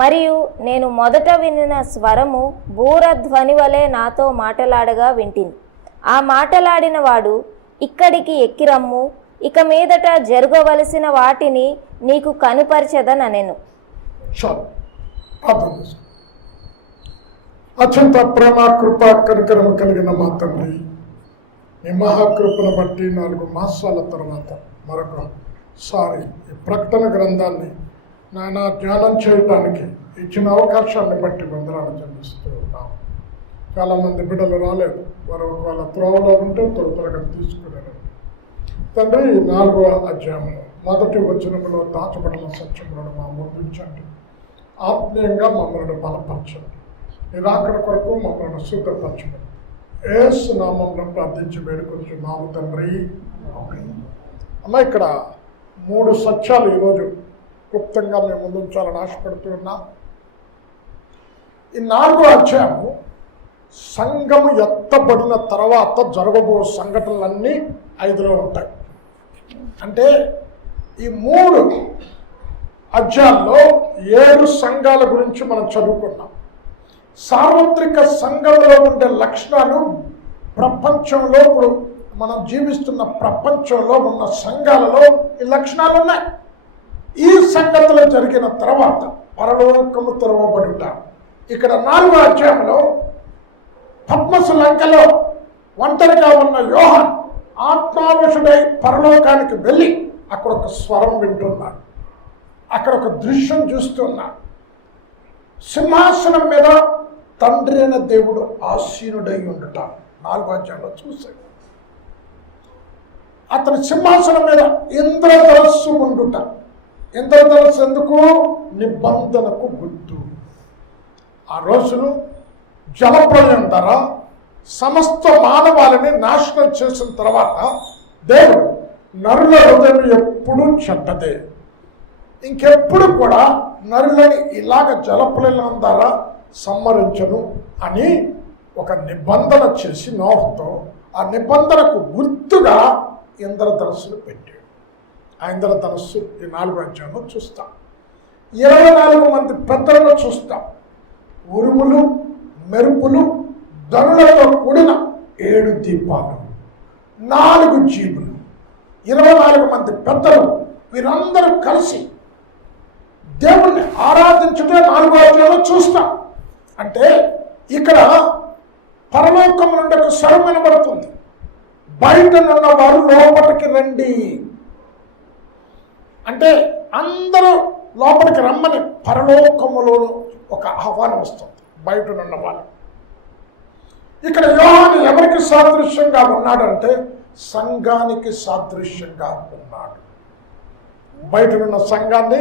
మరియు నేను మొదట వినిన స్వరము బూరధ్వని వలె నాతో మాటలాడగా వింటిని. ఆ మాటలాడిన వాడు, ఇక్కడికి ఎక్కిరమ్ము, ఇక మీదట జరగవలసిన వాటిని నీకు కనుపరచెదనెను. అత్యంత ప్రేమ కృప కనికరము కలిగిన మా తండ్రి, ఈ మహాకృపను బట్టి 4 మాసాల తర్వాత మరొకసారి ఈ ప్రకటన గ్రంథాన్ని నాయన ధ్యానం చేయడానికి ఇచ్చిన అవకాశాన్ని బట్టి వందనాలు చెల్లిస్తూ ఉన్నాం. చాలామంది బిడ్డలు రాలేదు, వారు వాళ్ళ త్రోవలో ఉంటే త్వరగా తీసుకున్నారు. తండ్రి 4వ అధ్యాయంలో మొదటి వచనంలో దాచబడిన సత్యములను మా ముందుంచండి. ఆత్మీయంగా మమ్మల్ని బలపరచండి. ఇది అక్కడ కొరకు మమ్మల్ని శుద్ధపరచండి. యేసు నామములో ప్రార్థించి వేడుకొంచున్నాము తండ్రి. అమ్మ, ఇక్కడ 3 సత్యాలు ఈరోజు క్లుప్తంగా మేము ముందుంచాలని ఆశపడుతూ ఉన్నాం. ఈ 4వ అధ్యాయము సంఘము ఎత్తబడిన తర్వాత జరగబో సంఘటనలన్నీ 5లో ఉంటాయి. అంటే ఈ 3 అధ్యాయాల్లో 7 సంఘాల గురించి మనం చదువుకున్నాం. సార్వత్రిక సంఘంలో ఉండే లక్షణాలు ప్రపంచంలో, ఇప్పుడు మనం జీవిస్తున్న ప్రపంచంలో ఉన్న సంఘాలలో ఈ లక్షణాలు ఉన్నాయి. ఈ సంగతులు జరిగిన తర్వాత పరలోకము తెరవబడుట. ఇక్కడ 4వ అధ్యాయంలో పద్మసు లంకలో ఒంటరిగా ఉన్న యోహాన్ ఆత్మావేశుడై పరలోకానికి వెళ్ళి అక్కడ ఒక స్వరం వింటున్నాడు. అక్కడ ఒక దృశ్యం చూస్తున్నాడు. సింహాసనం మీద తండ్రి అయిన దేవుడు ఆసీనుడై ఉండుట 4వ అధ్యాయంలో చూశాడు. అతని సింహాసనం మీద ఇంద్రధనస్సు ఉండుట. ఇంద్రధనస్సు ఎందుకు? నిబంధనకు గుర్తు. ఆ రోజులు జలప్రలయం ద్వారా సమస్త మానవాళిని నాశనం చేసిన తర్వాత దేవుడు నరుల హృదయం ఎప్పుడూ చెడ్డదే, ఇంకెప్పుడు కూడా నరులని ఇలాగ జలప్రలయం ద్వారా సంహరించను అని ఒక నిబంధన చేసి నోహుతో ఆ నిబంధనకు గుర్తుగా ఇంద్రధనస్సును పెట్టాడు. ఆ ఇంద్రధనస్సు ఈ 4వ అధ్యాయంలో చూస్తాం. 24 మంది పెద్దలను చూస్తాం. ఉరుములు, మెరుపులు, ధనులతో కూడిన 7 దీపాలు, 4 జీవులు, 24 మంది పెద్దలు, వీరందరూ కలిసి దేవుణ్ణి ఆరాధించుటే 4వ అధ్యాయంలో చూస్తాం. అంటే ఇక్కడ పరలోకం నుండి ఒక స్వరం వినబడుతుంది, బయట నున్న వారు లోపలికి రండి. అంటే అందరూ లోపలికి రమ్మని పరలోకములో ఒక ఆహ్వానం వస్తుంది బయట నున్న వాళ్ళు. ఇక్కడ యోహాను ఎవరికి సాదృశ్యంగా ఉన్నాడంటే సంఘానికి సాదృశ్యంగా ఉన్నాడు. బయటనున్న సంఘాన్ని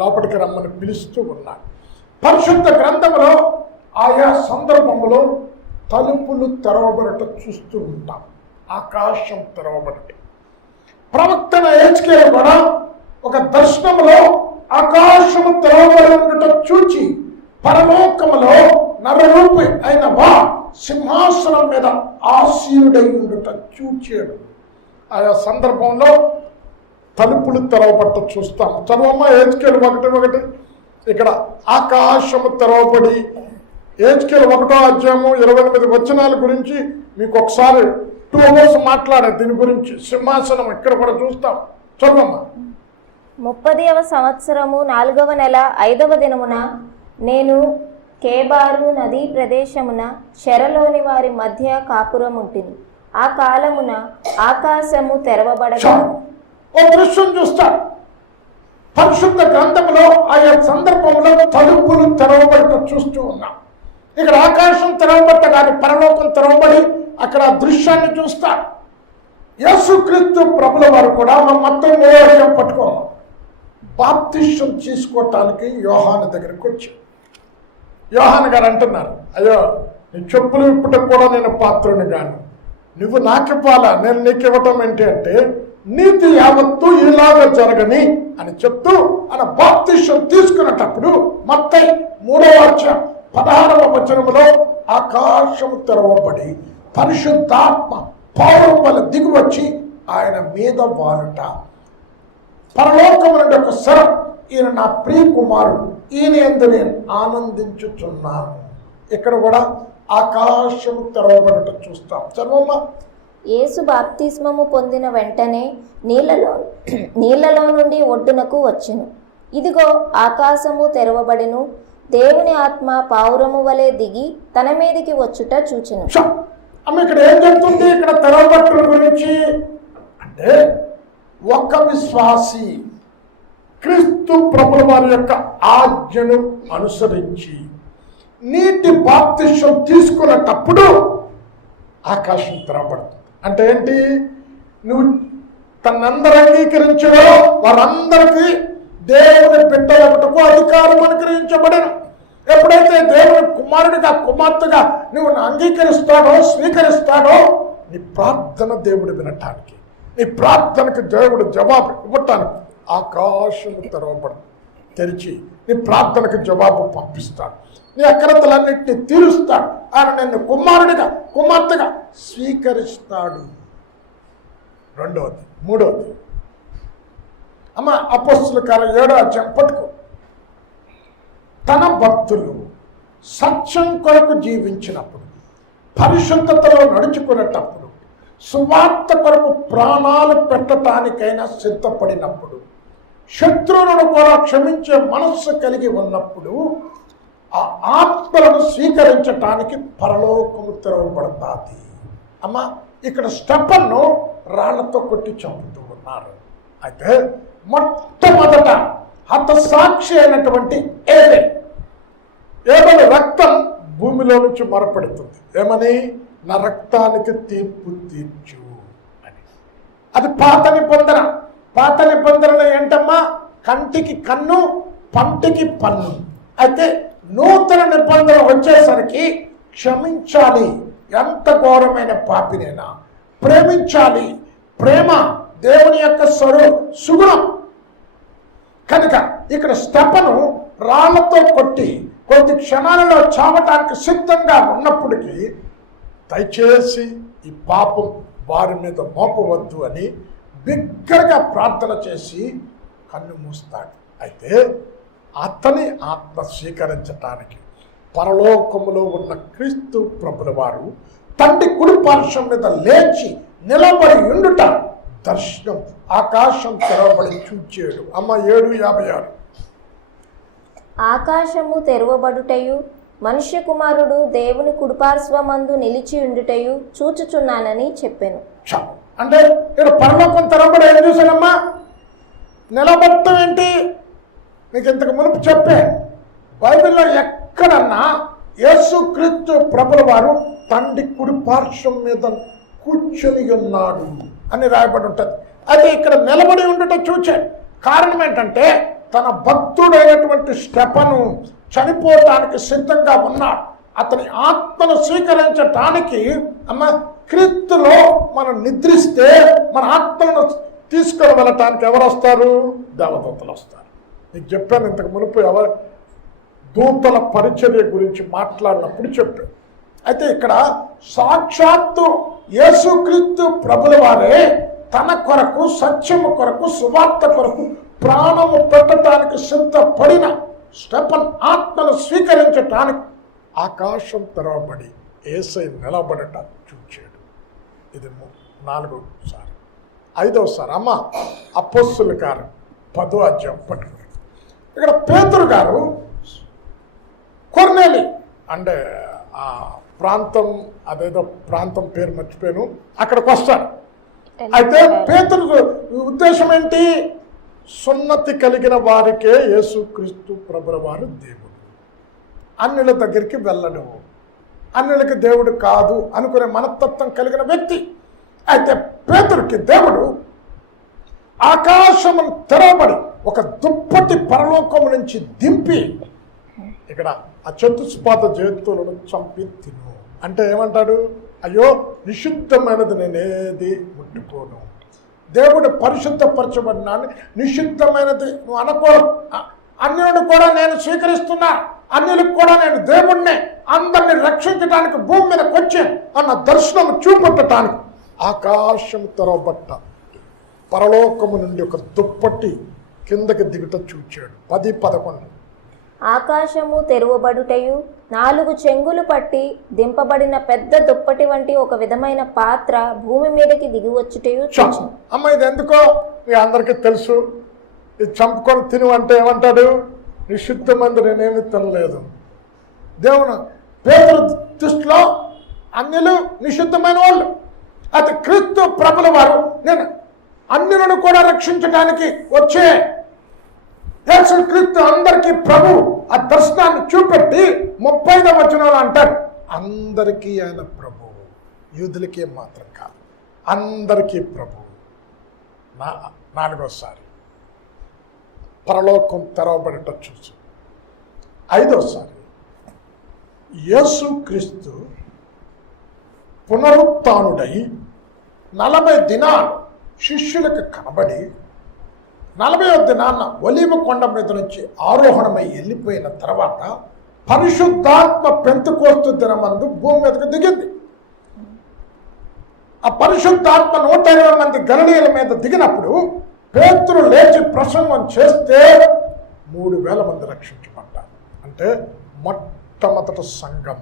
లోపలికి రమ్మని పిలుస్తూ ఉన్నాడు. పరిశుద్ధ గ్రంథంలో ఆయా సందర్భంలో తలుపులు తెరవబడట చూస్తూ ఉంటాం. ఆకాశం తెరవబడట. ప్రవక్తన హెచ్కేలు కూడా ఒక దర్శనంలో ఆకాశము తెరవబడి ఉండట చూచి పరలోకములో నరరూపి అయిన వా సింహాసనం మీద ఆసీనుడై ఉండుట చూచాడు. ఆయా సందర్భంలో తలుపులు తెరవబట్ట చూస్తాం. చదవమ్మ హెచ్కేలు 1:1. ఇక్కడ ఆకాశము తెరవబడి హెచ్కేలు 1వ అధ్యాయము 28 వచనాల గురించి మీకు ఒకసారి 2 hours మాట్లాడే దీని గురించి. సింహాసనం ఇక్కడ కూడా చూస్తాం. చదవమ్మా. 30వ సంవత్సరము 4వ నెల 5వ దినమున నేను కేబారు నదీ ప్రదేశమున చెరలోని వారి మధ్య కాపురముంటిని. ఆ కాలమున ఆకాశము తెరవబడగా ఓ దృశ్యం చూస్తాడు. పరిశుద్ధ గ్రంథంలో ఆయా సందర్భంలో తలుపులు తెరవబడట చూస్తూ ఉన్నాం. ఇక్కడ ఆకాశం తెరవబట్ట కానీ పరలోకం తెరవబడి అక్కడ దృశ్యాన్ని చూస్తాడు. యేసుక్రీస్తు ప్రభుల వారు కూడా మనం మొత్తం 3వ అధ్యాయం పట్టుకోము. బాప్తిష్యం తీసుకోవటానికి యోహాను దగ్గరికి వచ్చాడు. యోహాను గారు అంటున్నారు, అయ్యో నీ చెప్పులు ఇప్పటికి కూడా నేను పాత్రుని గాను, నువ్వు నాకివ్వాలా, నేను నీకు ఇవ్వటం ఏంటి అంటే నీతి యావత్తు ఇలాగ జరగని అని చెప్తూ ఆయన బాప్తిష్యం తీసుకునేటప్పుడు మత్తయి 3వ అధ్యాయం 16వ వచనములో ఆకాశము తెరవబడి పరిశుద్ధాత్మ పౌరం వల్ల దిగివచ్చి ఆయన మీద వాలుట. పరలోకము నుండి ఒక స్వరం ఈయన నా ప్రియ కుమారుడు, ఈయన యందు నేను ఆనందించుచున్నాను. ఇక్కడ కూడా ఆకాశము తెరవబడట చూస్తాం. చర్మమ్మ. యేసు బాప్తిస్మము పొందిన వెంటనే నీళ్లలో నుండి ఒడ్డునకు వచ్చెను. ఇదిగో ఆకాశము తెరవబడెను, దేవుని ఆత్మ పావురము వలె దిగి తన మీదికి వచ్చుట చూచెను. అమ్మ ఇక్కడ ఏం చెప్తుంది? ఇక్కడ తెరవబట్టుల గురించి అంటే ఒక విశ్వాసి క్రీస్తు ప్రభుల వారి యొక్క ఆజ్ఞను అనుసరించి నీటి బాప్తిసం తీసుకునేటప్పుడు ఆకాశం తెరవబడుతుంది. అంటే ఏంటి? నువ్వు తనందరూ అంగీకరించడో వారందరికీ దేవుని బిడ్డలకు అధికారం అనుగ్రహించబడను. ఎప్పుడైతే దేవుని కుమారుడిగా కుమార్తెగా నువ్వు అంగీకరిస్తాడో స్వీకరిస్తాడో నీ ప్రార్థన దేవుడు వినటానికి, నీ ప్రార్థనకు దేవుడు జవాబు ఇవ్వటానికి ఆకాశము తెరిచి నీ ప్రార్థనకు జవాబు పంపిస్తాడు. నీ అక్రతలన్నింటినీ తీరుస్తాడు. ఆయన నిన్ను కుమారుడిగా కుమార్తెగా స్వీకరిస్తాడు. రెండవది. మూడవది అమ్మ అపోస్తుల కార్యం 7వ అధ్యాయం పట్టుకో. తన భక్తులు సత్యం కొరకు జీవించినప్పుడు, పరిశుద్ధతలో నడుచుకునేటప్పుడు, సువార్త కొరకు ప్రాణాలు పెట్టడానికైనా సిద్ధపడినప్పుడు, శత్రువులను కూడా క్షమించే మనస్సు కలిగి ఉన్నప్పుడు ఆ ఆత్మలను స్వీకరించటానికి పరలోకము తెరవబడతాది. అమ్మ ఇక్కడ స్టెఫన్ను రాళ్లతో కొట్టి చంపుతూ ఉన్నారు. అయితే మొట్టమొదట హతసాక్షి అయినటువంటి ఏబెలు రక్తం భూమిలో నుంచి మొరపెడుతుంది. ఏమని? నా రక్తానికి తీర్పు తీర్చు అని. అది పాత నిబంధన. పాత నిబంధనలు ఏంటమ్మా? కంటికి కన్ను, పంటికి పన్ను. అయితే నూతన నిబంధన వచ్చేసరికి క్షమించాలి, ఎంత ఘోరమైన పాపినైనా ప్రేమించాలి. ప్రేమ దేవుని యొక్క సుగుణం కనుక ఇక్కడ స్టెఫను రాళ్లతో కొట్టి కొద్ది క్షణాలలో చావటానికి సిద్ధంగా ఉన్నప్పటికీ దయచేసి ఈ పాపం వారి మీద మోపవద్దు అని బిగ్గరగా ప్రార్థన చేసి కన్ను మూస్తాడు. అయితే అతని ఆత్మ స్వీకరించటానికి పరలోకములో ఉన్న క్రీస్తు ప్రభుల వారు తండ్రి కుడి పార్శ్వం మీద లేచి నిలబడి ఉండుట దర్శనం, ఆకాశం తెరవబడి చూచాడు. అమ్మ 7:56. ఆకాశము తెరవబడుటయు మనుష్య కుమారుడు దేవుని కుడిపార్శ్వమందు నిలిచి ఉండుటయు చూచుచున్నానని చెప్పాను. అంటే ఇక్కడ పరలోకం తెరవబడి ఏం చూశానమ్మా? నిలబడటం ఏంటి? నీకు ఇంతకు మునుపు చెప్పే బైబిల్లో ఎక్కడన్నా యేసుక్రీస్తు ప్రభుల వారు తండ్రి కుడి పార్శ్వం మీద కూర్చొని ఉన్నాడు అని రాయబడి ఉంటుంది. అది ఇక్కడ నిలబడి ఉండటం చూచాడు. కారణం ఏంటంటే తన భక్తుడైనటువంటి స్టెఫను చనిపోవటానికి సిద్ధంగా ఉన్నాడు. అతని ఆత్మను స్వీకరించటానికి అమ్మ క్రీస్తులో మనం నిద్రిస్తే మన ఆత్మను తీసుకొని వెళ్ళటానికి ఎవరు వస్తారు? దేవదూతలు వస్తారు. నీకు చెప్పాను ఇంతకు మునుపు దూతల పరిచర్య గురించి మాట్లాడినప్పుడు చెప్పాను. అయితే ఇక్కడ సాక్షాత్తు యేసుక్రీస్తు ప్రభుల వారే తన కొరకు, సత్యము కొరకు, సువార్త కొరకు ప్రాణము పెట్టడానికి సిద్ధపడిన స్టెఫన్ ఆత్మను స్వీకరించటానికి ఆకాశం తెరవబడి యేసయ్య నిలబడట చూచాడు. ఇది 4వసారి. 5వసారి అమ్మ అపోస్తుల కార్యం 10వ అధ్యాయం పట్టుకుని ఇక్కడ పేతురు గారు కొర్నేలి అంటే ఆ ప్రాంతం, అదేదో ప్రాంతం పేరు మర్చిపోయాను, అక్కడికి వస్తాడు. అయితే పేతురు ఉద్దేశం ఏంటి? సున్నతి కలిగిన వారికే యేసుక్రీస్తు ప్రభుల వారు దేవుడు, అన్యుల దగ్గరికి వెళ్ళడు, అన్యులకి దేవుడు కాదు అనుకునే మనస్తత్వం కలిగిన వ్యక్తి. అయితే పేతురుకి దేవుడు ఆకాశమును తెరవబడి ఒక దుప్పటి పరలోకము నుంచి దింపి ఇక్కడ ఆ చతుష్పాద జంతువులను చంపి తిను అంటే ఏమంటాడు? అయ్యో నిషిద్ధమైనది నేనేది ముట్టుకోను, దేవుడు పరిశుద్ధపరచబడినాన్ని నిషిద్ధమైనది నువ్వు అనకూడదు. అన్యులను కూడా నేను స్వీకరిస్తున్నా, అన్యులకు కూడా నేను దేవుణ్ణే, అందరిని రక్షించడానికి భూమి మీదకి వచ్చాను అన్న దర్శనం చూపెట్టడానికి ఆకాశం తెరవబట్ట పరలోకము నుండి ఒక దుప్పటి కిందకి దిగుట చూచాడు. 10-11. ఆకాశము తెరువబడుటయు 4 చెంగులు పట్టి దింపబడిన పెద్ద దుప్పటి వంటి ఒక విధమైన పాత్ర భూమి మీదకి దిగివచ్చుటయు చూచాను. అమ్మ ఇది ఎందుకో మీ అందరికీ తెలుసు. ఇది చంపుకొని తిను అంటే ఏమంటాడు? నిషిద్ధమంది నేనేమి తినలేదు. దేవుడు పేతురు దృష్టిలో అన్యులు నిషిద్ధమైన వాళ్ళు. అది క్రీస్తు ప్రభుల వారు నేను అన్యులను కూడా రక్షించడానికి వచ్చే యేసు క్రీస్తు అందరికీ ప్రభు ఆ దర్శనాన్ని చూపెట్టి 35వ వచనంలో అంటారు, అందరికీ ఆయన ప్రభు, యూదులకి మాత్రం కాదు, అందరికీ ప్రభు. 4వసారి పరలోకం తెరవబడట చూసు. 5వసారి యేసు క్రీస్తు పునరుత్థానుడై 40 దినాలు శిష్యులకు కనబడి 40వ దినాన్న ఒలీవ కొండ మీద నుంచి ఆరోహణమై వెళ్ళిపోయిన తర్వాత పరిశుద్ధాత్మ పెంతెకోస్తు దినమందు భూమి మీదకు దిగింది. ఆ పరిశుద్ధాత్మ 120 మంది గలిలయుల మీద దిగినప్పుడు పేతురు లేచి ప్రసంగం చేస్తే 3000 మంది రక్షించబడ్డారు. అంటే మొట్టమొదటి సంఘం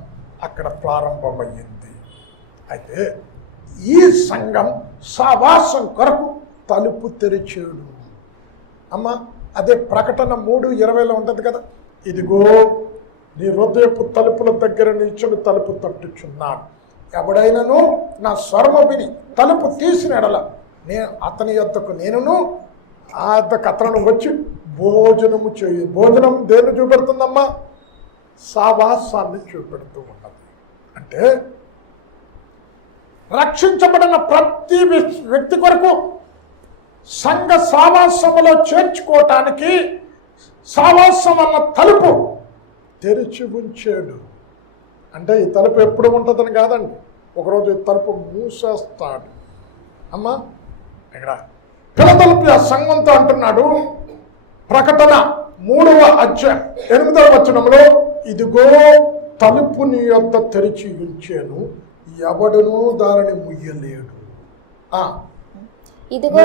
అక్కడ ప్రారంభమయ్యింది. అయితే ఈ సంఘం సావాసం కొరకు తలుపు తెరిచాడు. అమ్మ అదే ప్రకటన 3:20లో ఉంటుంది కదా, ఇదిగో నీ హృదయపు తలుపుల దగ్గర నిల్చుని తలుపు తట్టుచున్నాను, ఎవడైనను నా స్వరము విని తలుపు తీసిన ఎడల నేను అతని యొద్దకు నేనును ఆ యొద్దకు అతను వచ్చి భోజనము చేయి. భోజనం దేన్ని చూపెడుతుందమ్మా? సావాసాన్ని చూపెడుతూ ఉన్నది. అంటే రక్షించబడిన ప్రతి వ్యక్తి కొరకు సంఘ సావాసములో చేర్చుకోవటానికి సావాసం అన్న తలుపు తెరిచి ఉంచాడు. అంటే ఈ తలుపు ఎప్పుడు ఉంటుందని కాదండి, ఒకరోజు ఈ తలుపు మూసేస్తాడు. అమ్మా ఇక్కడ ఫిలదెల్ఫియా సంఘంతో అంటున్నాడు, ప్రకటన 3వ అధ్యాయం 8వ వచనంలో, ఇదిగో తలుపు నీ యొద్ద తెరిచి ఉంచాను, ఎవడునూ దానిని ముయ్యలేడు. ఇదిగో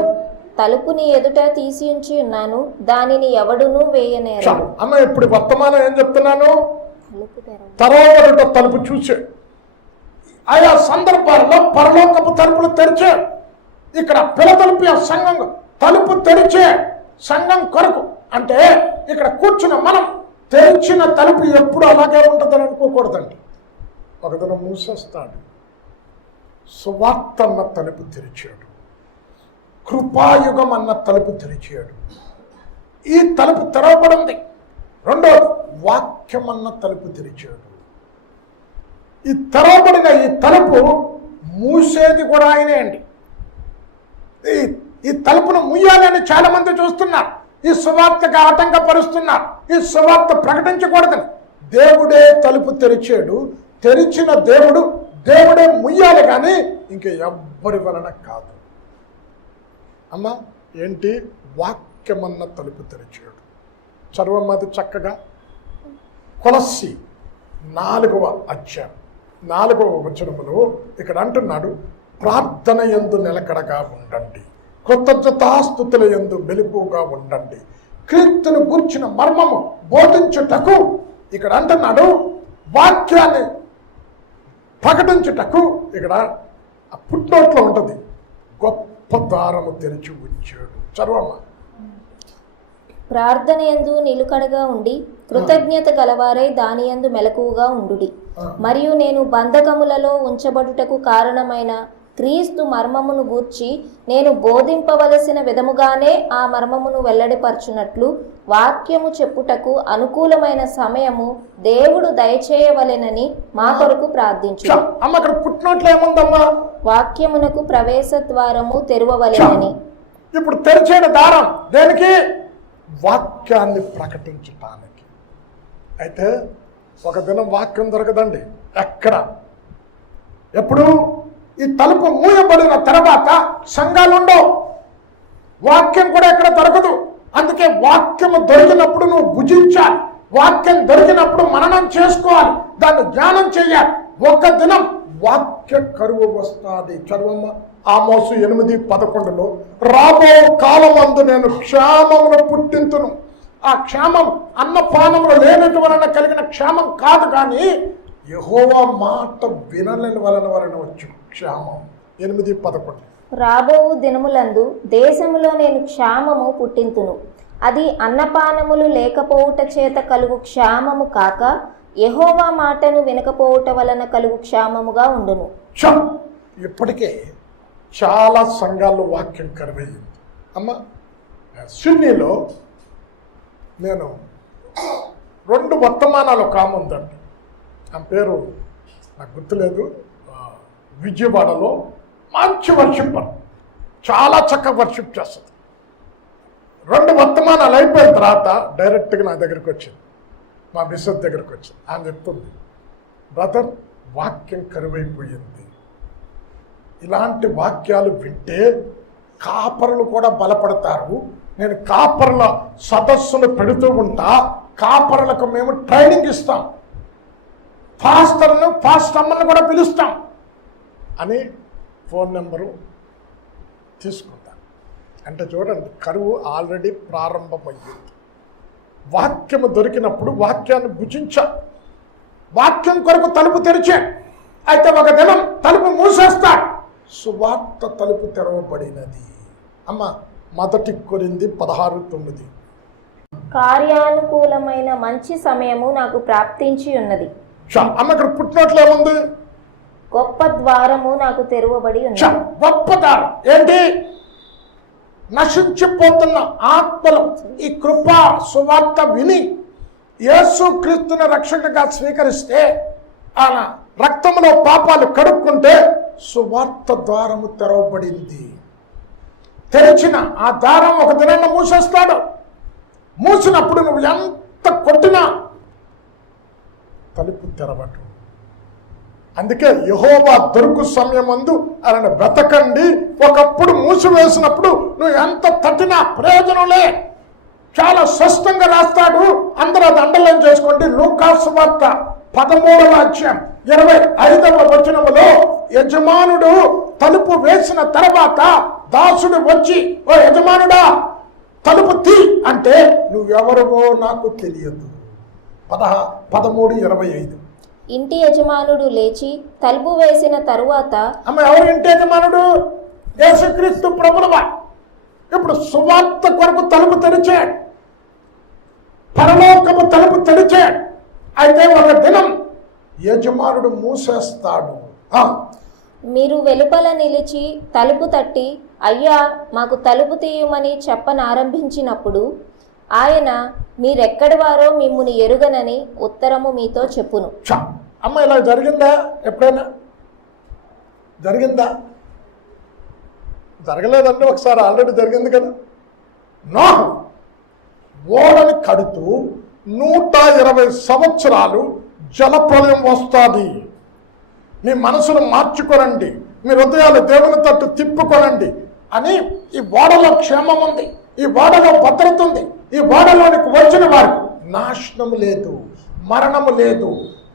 తలుపుని ఎదుట తీసి ఉంచి ఉన్నాను, దానిని ఎవడునూ వేయనేరు. అమ్మ ఇప్పుడు వర్తమానం ఏం చెప్తున్నాను? తెరవబడుట తలుపు చూశాడు. ఆయా సందర్భాల్లో పరలోకపు తలుపులు తెరిచాడు. ఇక్కడ ఫిలదెల్ఫియా సంఘం తలుపు తెరిచే సంఘం కొరకు. అంటే ఇక్కడ కూర్చున్న మనం తెరిచిన తలుపు ఎప్పుడు అలాగే ఉంటుందని అనుకోకూడదండి. ఒకదినం మూసేస్తాడు. సువార్త అన్న తలుపు తెరిచాడు, కృపాయుగం అన్న తలుపు తెరిచాడు. ఈ తలుపు తెరవబడింది. రెండవది వాక్యం అన్న తలుపు తెరిచాడు. ఈ తెరవబడిన ఈ తలుపు మూసేది కూడా ఆయనే అండి. ఈ తలుపును ముయ్యాలని చాలా మంది చూస్తున్నారు. ఈ సువార్తకు ఆటంకపరుస్తున్నారు. ఈ సువార్త ప్రకటించకూడదని. దేవుడే తలుపు తెరిచాడు. తెరిచిన దేవుడే ముయ్యాలి కానీ ఇంకా ఎవ్వరి వలన కాదు. అమ్మ ఏంటి? వాక్యమన్న తలుపు తెరిచాడు. చదవమ్మది చక్కగా. కొలస్సీ 4వ అధ్యాయం 4వ వచనములో ఇక్కడ అంటున్నాడు, ప్రార్థన యందు నిలకడగా ఉండండి, కృతజ్ఞతాస్తుతుల యందు మెలకువగా ఉండండి, క్రీస్తును గూర్చిన మర్మము బోధించుటకు, ఇక్కడ అంటున్నాడు వాక్యాన్ని ప్రకటించుటకు. ఇక్కడ ఆ పుట్నోట్లో ఉంటుంది, గొప్ప ద్వారము తెరిచి ఉంచాడు. చదవమ్మ. ప్రార్థన యందు నిలుకడగా ఉండి కృతజ్ఞత గలవారై దాని యందు మెలకువగా ఉండుడి. మరియు నేను బంధకములలో ఉంచబడుటకు కారణమైన క్రీస్తు మర్మమును గూర్చి నేను బోధింపవలసిన విధముగానే ఆ మర్మమును వెల్లడిపరచునట్లు వాక్యము చెప్పుటకు అనుకూలమైన సమయము దేవుడు దయచేయవలెనని మా కొరకు ప్రార్థించు. అక్కడ పుట్టినట్లు ఏముందమ్మా? వాక్యమునకు ప్రవేశ ద్వారము తెరవవలెనని. ఇప్పుడు తెరిచిన దారం దేనికి? వాక్యాన్ని ప్రకటించటానికి. అయితే ఒక దినం వాక్యం దొరకదండి ఎక్కడ. ఎప్పుడు? ఈ తలుపు మూయబడిన తర్వాత సంఘాలు ఉండవు, వాక్యం కూడా ఎక్కడ దొరకదు. అందుకే వాక్యము దొరికినప్పుడు నువ్వు భుజించాలి. వాక్యం దొరికినప్పుడు మననం చేసుకోవాలి, దాన్ని ధ్యానం చేయాలి. ఒక దినం వాక్య కరువు వస్తుంది. చదవమ్మ. ఆమోసు 8:11లో రాబో కాలమందు నేను క్షేమమును పుట్టింతును. ఆ క్షేమం అన్నపానములు లేనట్టు వలన కలిగిన క్షేమం కాదు, కానీ యెహోవా మాట వినలేని వలన వచ్చు క్షేమం. 8:11. రాబోవు దినములందు దేశములో నేను క్షామము పుట్టింతును. అది అన్నపానములు లేకపోవుట చేత కలుగు క్షామము కాక యెహోవా మాటను వినకపోవుట వలన కలుగు క్షామముగా ఉండును. ఇప్పటికే చాలా సంఘాల్లో వాక్యం కరువయ్యింది. అమ్మ, సిడ్నీలో నేను 2 వర్తమానాలు కాముందండి. ఆ పేరు నాకు గుర్తులేదు. విజయవాడలో మంచి వర్షిప్పర్, చాలా చక్కగా వర్షిప్ చేస్తుంది. 2 వర్తమానాలు అయిపోయిన తర్వాత డైరెక్ట్గా నా దగ్గరికి వచ్చింది, మా మిస్సెస్ దగ్గరికి వచ్చింది. ఆమె చెప్తుంది, బ్రదర్ వాక్యం కరువైపోయింది. ఇలాంటి వాక్యాలు వింటే కాపరులు కూడా బలపడతారు. నేను కాపరుల సదస్సులు పెడుతూ ఉంటా, కాపరులకు మేము ట్రైనింగ్ ఇస్తాం, ఫాస్ట్ అమ్మని కూడా పిలుస్తాం అని ఫోన్ నెంబరు తీసుకుంటాను. అంటే చూడండి, కరువు ఆల్రెడీ ప్రారంభమయ్యింది. వాక్యము దొరికినప్పుడు వాక్యాన్ని భుజించా, వాక్యం కొరకు తలుపు తెరిచే. అయితే ఒక దినం తలుపు మూసేస్తా, సువార్త తలుపు తెరవబడినది. అమ్మ, 1 కొరింథీ 16:9. కార్యానుకూలమైన మంచి సమయము నాకు ప్రాప్తించి ఉన్నది. అమ్మ, ఇక్కడ పుట్టినట్లు ఏముంది? గొప్ప ద్వారము నాకు తెరవబడి ఉన్నది. గొప్ప ద్వారం ఏంటి? నశించిపోతున్న ఆత్మలు ఈ కృపా సువార్త విని యేసు క్రీస్తుని రక్షకుడిగా స్వీకరిస్తే, ఆయన రక్తంలో పాపాలు కడుక్కుంటే సువార్త ద్వారము తెరవబడింది. తెరిచిన ఆ ద్వారం ఒక దినాన్న మూసేస్తాడు. మూసినప్పుడు నువ్వు ఎంత కొట్టినా తలుపు తెరవడు. అందుకే యెహోవా దొరుకు సమయమందు ఆయన బ్రతకండి. ఒకప్పుడు మూసివేసినప్పుడు నువ్వు ఎంత తట్టినా ప్రయోజనంలే. చాలా స్పష్టంగా రాస్తాడు, అందరూ అది అండర్లైన్ చేసుకోండి. లూకా సువార్త 13:25 యజమానుడు తలుపు వేసిన తర్వాత దాసుడు వచ్చి, ఓ యజమానుడా తలుపు తీ అంటే, నువ్వెవరవో నాకు తెలియదు. 13:25. ఇంటి యజమానుడు లేచి తలుపు వేసిన తరువాత, అమ్మ, ఎవరు ఇంటి యజమానుడు? యేసుక్రీస్తు ప్రభువువా. ఇప్పుడు సువార్త కొరకు తలుపు తెరిచాడు, పరలోకము తలుపు తెరిచాడు. అయితే ఒక దినం యజమానుడు మూసేస్తాడు. మీరు వెలుపల నిలిచి తలుపు తట్టి, అయ్యా మాకు తలుపు తీయమని చెప్పనారంభించినప్పుడు ఆయన, మీరెక్కడి వారో మిమ్ముని ఎరుగనని ఉత్తరము మీతో చెప్పును. అమ్మ, ఇలా జరిగిందా? ఎప్పుడైనా జరిగిందా? జరగలేదంటే ఒకసారి ఆల్రెడీ జరిగింది కదా. నోహు ఓడని కడుతూ 120 సంవత్సరాలు జలప్రలయం వస్తుంది. మీ మనసును మార్చుకోనండి, మీ హృదయాలు దేవుని తట్టు తిప్పుకోనండి అని. ఈ ఓడలో క్షేమం ఉంది, ఈ ఓడలో భద్రత ఉంది, ఈ ఓడలోనికి వచ్చిన వారికి నాశనము లేదు, మరణము లేదు,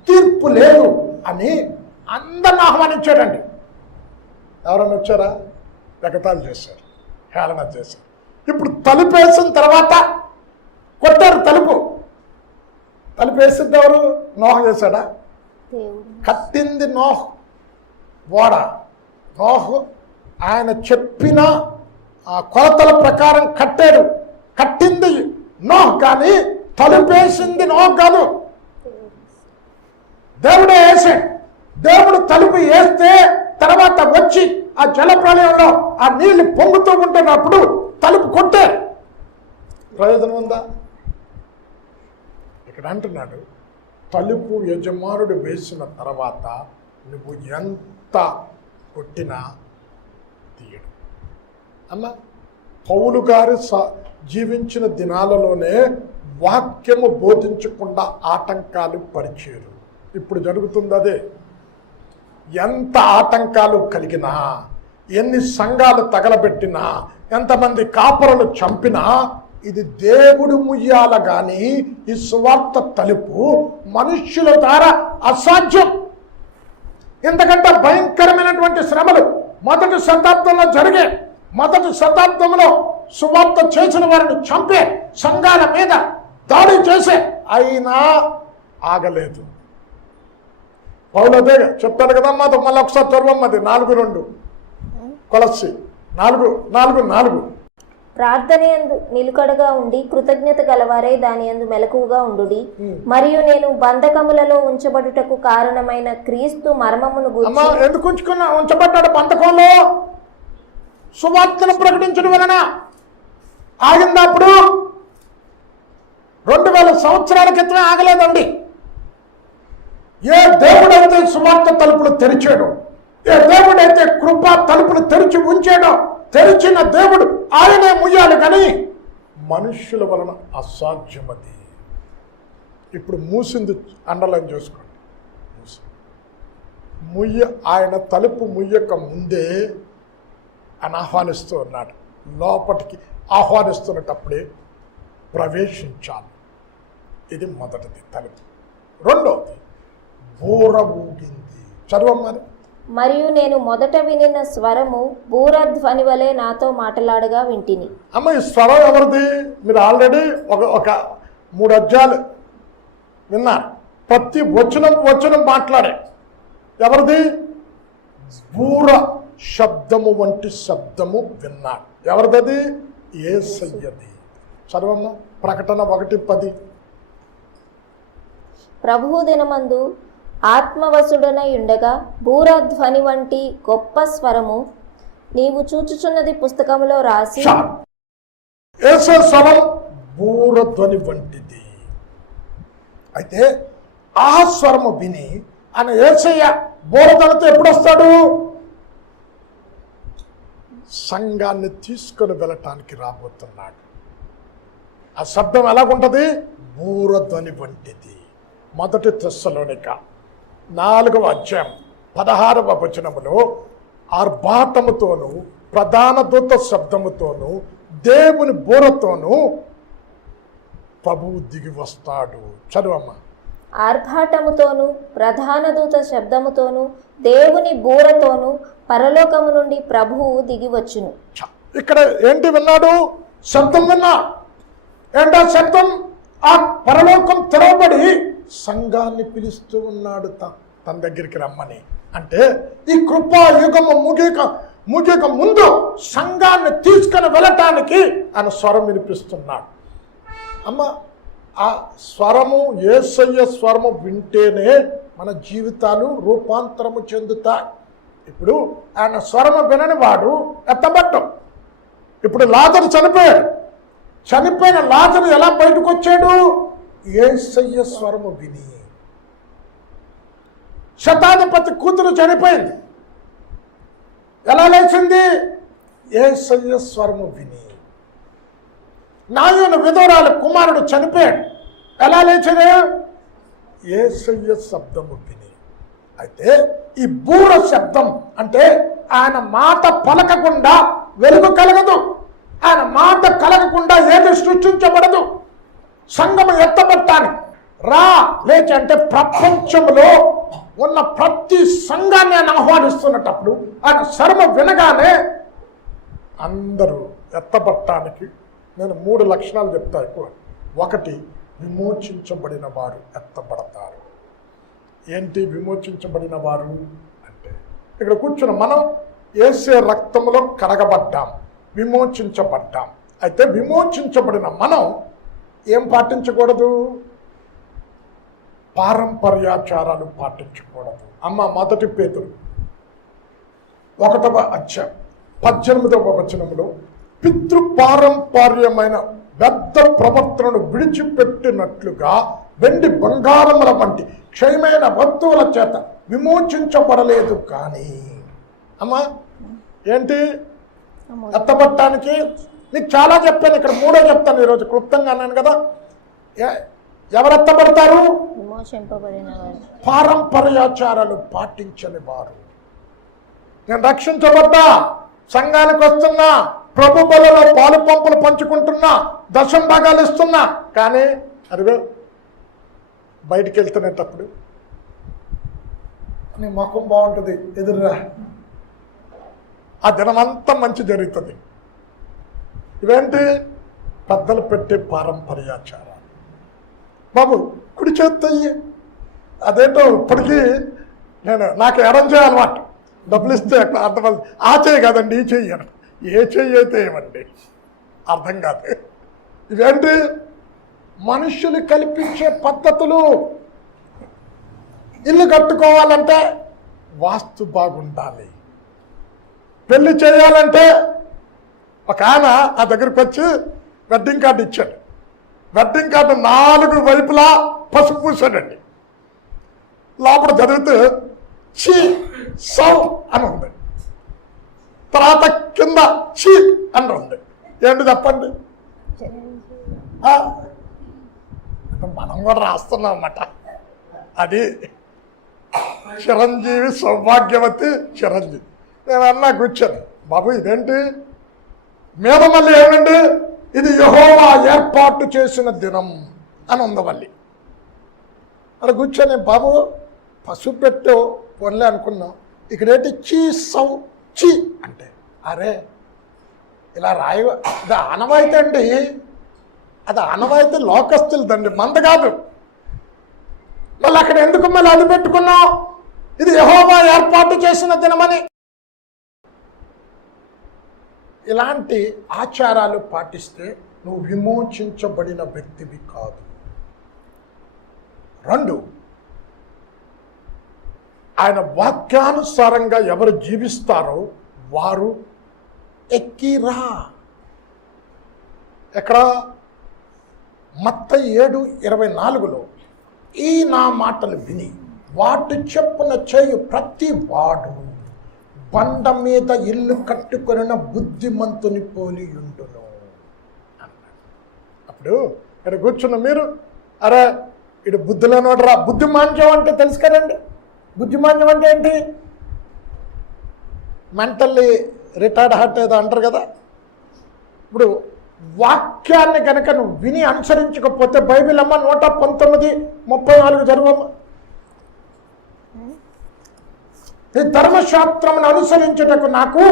తీర్పు లేదు అని అందరిని ఆహ్వానించాడండి. ఎవరైనా వచ్చారా? ఎగతాళి చేశారు, హేళన చేశారు. ఇప్పుడు తలుపు వేసిన తర్వాత కొట్టారు. తలుపు వేసింది ఎవరు? నోహ చేశాడా? కట్టింది నోహు ఓడ. నోహు ఆయన చెప్పిన కొలతల ప్రకారం కట్టాడు. కట్టింది నోహు, కానీ తలుపేసింది నోహు కాదు, దేవుడే వేసాడు. దేవుడు తలుపు వేస్తే తర్వాత వచ్చి ఆ జల ప్రళయంలో ఆ నీళ్లు పొంగుతూ ఉంటున్నప్పుడు తలుపు కొట్టారు. ప్రయోజనం ఉందా? ఇక్కడ అంటున్నాడు, తలుపు యజమానుడు వేసిన తర్వాత నువ్వు ఎంత కొట్టినా తీయడు. అమ్మ, పౌలు గారు జీవించిన దినాలలోనే వాక్యము బోధించకుండా ఆటంకాలు పరిచారు. ఇప్పుడు జరుగుతుంది అదే. ఎంత ఆటంకాలు కలిగినా, ఎన్ని సంఘాలు తగలబెట్టినా, ఎంతమంది కాపరులు చంపినా, ఇది దేవుడు ముయ్యాల గాని ఈ సువార్త తలుపు మనుష్యుల ద్వారా అసాధ్యం. ఎందుకంటే భయంకరమైనటువంటి శ్రమలు మొదటి శతాబ్దంలో జరిగే మొదటి శతాబ్దంలో సువార్త చేసిన వారిని చంపే, సంఘాల మీద దాడి చేసే, అయినా ఆగలేదు. పౌలదే చెప్తాడు కదమ్మా, మళ్ళీ ఒకసారి చదవమ్మది 4:2 కొలస్సి 4:4. ప్రార్థనయందు నిలుకడగా ఉండి కృతజ్ఞత గలవారై దాని యందు మెలకువగా ఉండుడి. మరియు నేను బంధకములలో ఉంచబడుటకు కారణమైన క్రీస్తు మర్మమును అమ్మా గూర్చి. ఎందుకు ఉంచబడ్డాడు బంధకంలో? సువార్తను ప్రకటించడం వలన ఆగిందా? అప్పుడు 2000 సంవత్సరాల క్రితమే ఆగలేదండి. ఏ దేవుడైతే సువార్త తలుపులు తెరిచాడో, ఏ దేవుడైతే కృపా తలుపులు తెరిచి ఉంచాడో, తెరిచిన దేవుడు ఆయనే ముయ్యాలి, కానీ మనుష్యుల వలన అసాధ్యమది. ఇప్పుడు మూసింది అండర్లైన్ చేసుకోండి. ఆయన తలుపు ముయ్యక ముందే ఆయన ఆహ్వానిస్తూ ఉన్నాడు. లోపటికి ఆహ్వానిస్తున్నటప్పుడే ప్రవేశించాలి. ఇది మొదటిది తలుపు. రెండవది బూర ఊగింది. చదవమ్మని. మరియు నేను మొదట వినిన స్వరము బూరధ్వని వలె నాతో మాటలాడగా వింటిని. అమ్మ ఈ స్వరం ఎవరిది? మీరు ఆల్రెడీ ఒక 3 అధ్యాయాలు విన్నారు. ప్రతి వచనం మాట్లాడే ఎవరిది? బూర శబ్దము వంటి శబ్దము విన్నాడు. ఎవరిదది? యేసయ్యది. చదవమ్మ. ప్రకటన 1:10. ప్రభువు దినమందు ఆత్మవశుడనై ఉండగా బూరధ్వని వంటి గొప్ప స్వరము నీవు చూచుచున్నది పుస్తకములో రాసి. యేసు స్వరం బూరధ్వని వంటిది. అయితే ఆ స్వరము విని ఆయన యేసయ్య బూరధ్వనితో ఎప్పుడు వస్తాడు? సంఘాన్ని తీసుకొని వెళ్ళటానికి రాబోతున్నాడు. ఆ శబ్దం ఎలాగుంటది? బూరధ్వని వంటిది. మొదటి తెస్సలోనిక 4వ అధ్యాయం 16వ వచనములో ఆర్భాటముతోనూ ప్రధాన దూత శబ్దముతోనూ దేవుని బూరతోనూ ప్రభువు దిగి వస్తాడు. చదువమ్మ. ఆర్భాటముతోను ప్రధాన దూత శబ్దముతోను దేవుని బూరతోను పరలోకము నుండి ప్రభువు దిగివచ్చును. ఇక్కడ ఏంటి విన్నాడు? శబ్దం విన్నా. ఏంటా శబ్దం? ఆ పరలోకం తెరవబడి సంఘాన్ని పిలుస్తూ ఉన్నాడు తన దగ్గరికి రమ్మని. అంటే ఈ కృపా యుగము ముగిక ముందు సంఘాన్ని తీసుకొని వెళ్ళటానికి ఆయన స్వరం వినిపిస్తున్నాడు. అమ్మ ఆ స్వరము, యేసయ్య స్వరము వింటేనే మన జీవితాలు రూపాంతరము చెందుతాయి. ఇప్పుడు ఆయన స్వరము వినని వాడు ఎత్తబడ్డం. ఇప్పుడు లాజరు చనిపోయాడు. చనిపోయిన లాజరు ఎలా బయటకు వచ్చాడు? యేసయ్య స్వరము విని. శతాధిపతి కూతురు చనిపోయింది. ఎలా లేచింది? యేసయ్య స్వరము విని. నాయుని విధవరాలు కుమారుడు చనిపోయాడు. ఎలా లేచాడు? యేసయ్య శబ్దము విని. అయితే ఈ బూర శబ్దం అంటే ఆయన మాట పలకకుండా వెలుగు కలగదు. ఆయన మాట కలగకుండా ఏది సృష్టించబడదు. సంఘము ఎత్తబట్టానికి రా లేచి అంటే ప్రపంచంలో ఉన్న ప్రతి సంఘాన్ని ఆయన ఆహ్వానిస్తున్నప్పుడు ఆయన స్వరము వినగానే అందరూ ఎత్తబట్టానికి నేను 3 లక్షణాలు చెప్తా ఎక్కువ. 1, విమోచించబడిన వారు ఎత్తబడతారు. ఏంటి విమోచించబడిన వారు అంటే? ఇక్కడ కూర్చున్న మనం యేసే రక్తంలో కడగబడ్డాం, విమోచించబడ్డాం. అయితే విమోచించబడిన మనం ఏం పాటించకూడదు? పారంపర్యాచారాలు పాటించకూడదు. అమ్మ మొదటి పేతురు 1వ అధ్యాయం 18వ వచనంలో పితృపారంపర్యమైన వ్యర్థ ప్రవర్తనను విడిచిపెట్టినట్లుగా వెండి బంగారముల వంటి క్షయమైన వస్తువుల చేత విమోచించబడలేదు. కానీ అమ్మా ఏంటి ఎత్తబట్టానికి నీకు చాలా చెప్పాను. ఇక్కడ 3 చెప్తాను ఈరోజు, క్లుప్తంగా అన్నాను కదా. ఎవరు ఎత్తబడతారు? పారంపర్యాచారాలు పాటించని వారు. నేను రక్షించబడ్డా, సంఘానికి వస్తున్నా, ప్రభు బలలో పాలు పంపులు పంచుకుంటున్నా, దశం భాగాలు ఇస్తున్నా, కానీ అదిగో బయటికి వెళ్తున్నప్పుడు నీ ముఖం బాగుంటుంది, ఎదురురా ఆ దినమంతా మంచి జరుగుతుంది. ఇవేంటి? పెద్దలు పెట్టే పారంపర్యాచారాలు. బాబు కుడి చేత్తో అదేంటో ఇప్పటికీ నాకు ఎడం చేయాలన్నమాట. డబ్బులు ఇస్తే అట్లా అర్థం. ఆ చెయ్యి కదండి, ఈ చెయ్యి అని. ఏ చెయ్యి అయితే ఏమండి అర్థం కాదు. ఇవేంటి? మనుషులు కల్పించే పద్ధతులు. ఇల్లు కట్టుకోవాలంటే వాస్తు బాగుండాలి. పెళ్లి చేయాలంటే ఒక ఆయన ఆ దగ్గరికి వచ్చి వెడ్డింగ్ కార్డు ఇచ్చాడు. వెడ్డింగ్ కార్డు 4 వైపులా పసుపు పూసాడండి. లోపల చదివితే చీ సౌ అని ఉంది, తర్వాత కింద చీ అని ఉంది. ఏంటి చెప్పండి? మనం కూడా రాస్తున్నాం అన్నమాట. అది చిరంజీవి సౌభాగ్యవతి చిరంజీవి. నేను అన్నా కూర్చొని, బాబు ఇదేంటి? మీద మళ్ళీ ఏమండి? ఇది యెహోవా ఏర్పాటు చేసిన దినం అని ఉంది మళ్ళీ. అక్కడ కూర్చొని, బాబు పసుపు పెట్టు పొన్లే అనుకున్నాం, ఇక్కడేంటి చీ సౌ చీ అంటే, అరే ఇలా రాయ అది ఆనవాయితీ అండి. అది ఆనవాయితీ లోకస్తులదండి, మంద కాదు. మళ్ళీ అక్కడ ఎందుకు మళ్ళీ అది పెట్టుకున్నావు? ఇది యెహోవా ఏర్పాటు చేసిన దినమని. ఇలాంటి ఆచారాలు పాటిస్తే నువ్వు విమోచించబడిన వ్యక్తివి కాదు. 2, ఆయన వాక్యానుసారంగా ఎవరు జీవిస్తారో వారు ఎక్కిరా. ఎక్కడ? మత్తయి 7:24లో ఈ నా మాటలు విని వాటి చెప్పున చేయు ప్రతి వాడు బండ మీద ఇల్లు కట్టుకొనిన బుద్ధిమంతుని పోలి ఉండును అన్నాడు. అప్పుడు ఇక్కడ కూర్చున్న మీరు, అరే ఇటు బుద్ధిలోనోడరా. బుద్ధిమాంద్యం అంటే తెలుసు కదండి. బుద్ధిమాంద్యం అంటే ఏంటి? మెంటల్లీ రిటైర్డ్ హార్ట్ ఏదో అంటారు కదా. ఇప్పుడు వాక్యాన్ని కనుక నువ్వు విని అనుసరించకపోతే, బైబిల్ అమ్మ 119:34 చదువమ్మ. ఈ ధర్మశాస్త్రమును అనుసరించుటకు నాకు